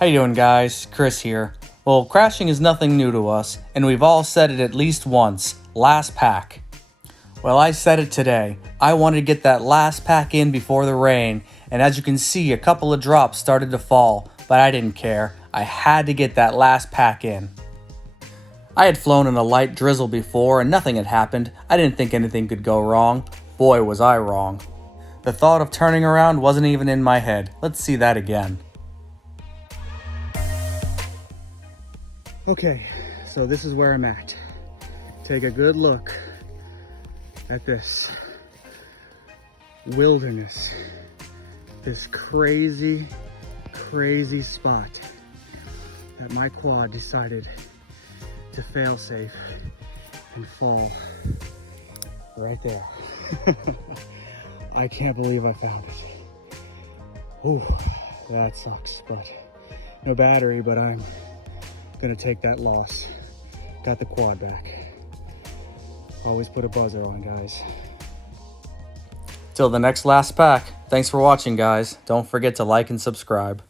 How you doing, guys? Chris here. Well, crashing is nothing new to us, and we've all said it at least once. Last pack. Well, I said it today. I wanted to get that last pack in before the rain, and as you can see, a couple of drops started to fall, but I didn't care. I had to get that last pack in. I had flown in a light drizzle before, and nothing had happened. I didn't think anything could go wrong. Boy, was I wrong. The thought of turning around wasn't even in my head. Let's see that again. Okay, so this is where I'm at. Take a good look at this wilderness, this crazy spot that my quad decided to fail safe and fall right there. I can't believe I found it. Ooh, that sucks, but no battery, but I'm gonna take that loss. Got the quad back. Always put a buzzer on, guys. Till the next last pack. Thanks for watching, guys. Don't forget to like and subscribe.